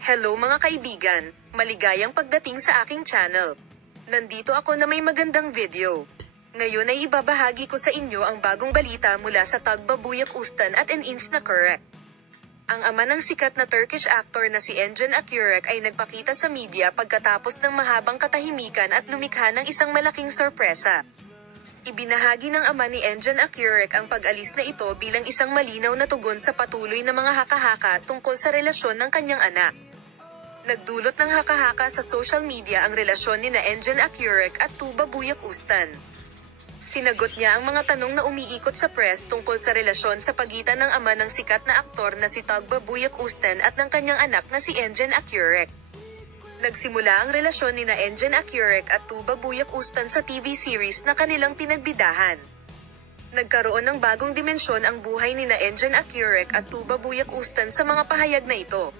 Hello mga kaibigan, maligayang pagdating sa aking channel. Nandito ako na may magandang video. Ngayon ay ibabahagi ko sa inyo ang bagong balita mula sa Tagbabuyak Ustan at Enis na Correct. Ang ama ng sikat na Turkish actor na si Engin Akyurek ay nagpakita sa media pagkatapos ng mahabang katahimikan at lumikha ng isang malaking sorpresa. Ibinahagi ng ama ni Engin Akyurek ang pag-alis na ito bilang isang malinaw na tugon sa patuloy na mga haka-haka tungkol sa relasyon ng kanyang anak. Nagdulot ng haka-haka sa social media ang relasyon ni Engin Akyurek at Tagbabuyak Ustan. Sinagot niya ang mga tanong na umiikot sa press tungkol sa relasyon sa pagitan ng ama ng sikat na aktor na si Tagbabuyak Ustan at ng kanyang anak na si Engin Akyurek. Nagsimula ang relasyon ni Engin Akyurek at Tagbabuyak Ustan sa TV series na kanilang pinagbidahan. Nagkaroon ng bagong dimensyon ang buhay ni Engin Akyurek at Tagbabuyak Ustan sa mga pahayag na ito.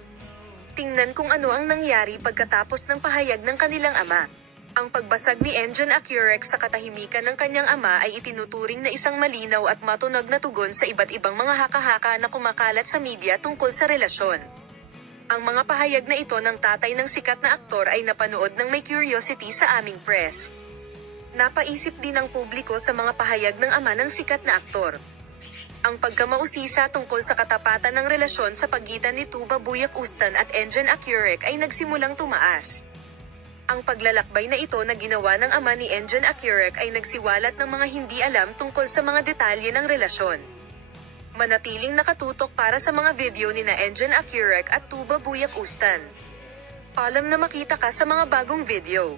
Tingnan kung ano ang nangyari pagkatapos ng pahayag ng kanilang ama. Ang pagbasag ni Engin Akyurek sa katahimikan ng kanyang ama ay itinuturing na isang malinaw at matunog na tugon sa iba't ibang mga haka-haka na kumakalat sa media tungkol sa relasyon. Ang mga pahayag na ito ng tatay ng sikat na aktor ay napanood ng may curiosity sa aming press. Napaisip din ang publiko sa mga pahayag ng ama ng sikat na aktor. Ang pagkamausisa tungkol sa katapatan ng relasyon sa pagitan ni Tagbabuyak Ustan at Engin Akyurek ay nagsimulang tumaas. Ang paglalakbay na ito na ginawa ng ama ni Engin Akyurek ay nagsiwalat ng mga hindi alam tungkol sa mga detalye ng relasyon. Manatiling nakatutok para sa mga video ni Engin Akyurek at Tagbabuyak Ustan. Paalam na makita ka sa mga bagong video.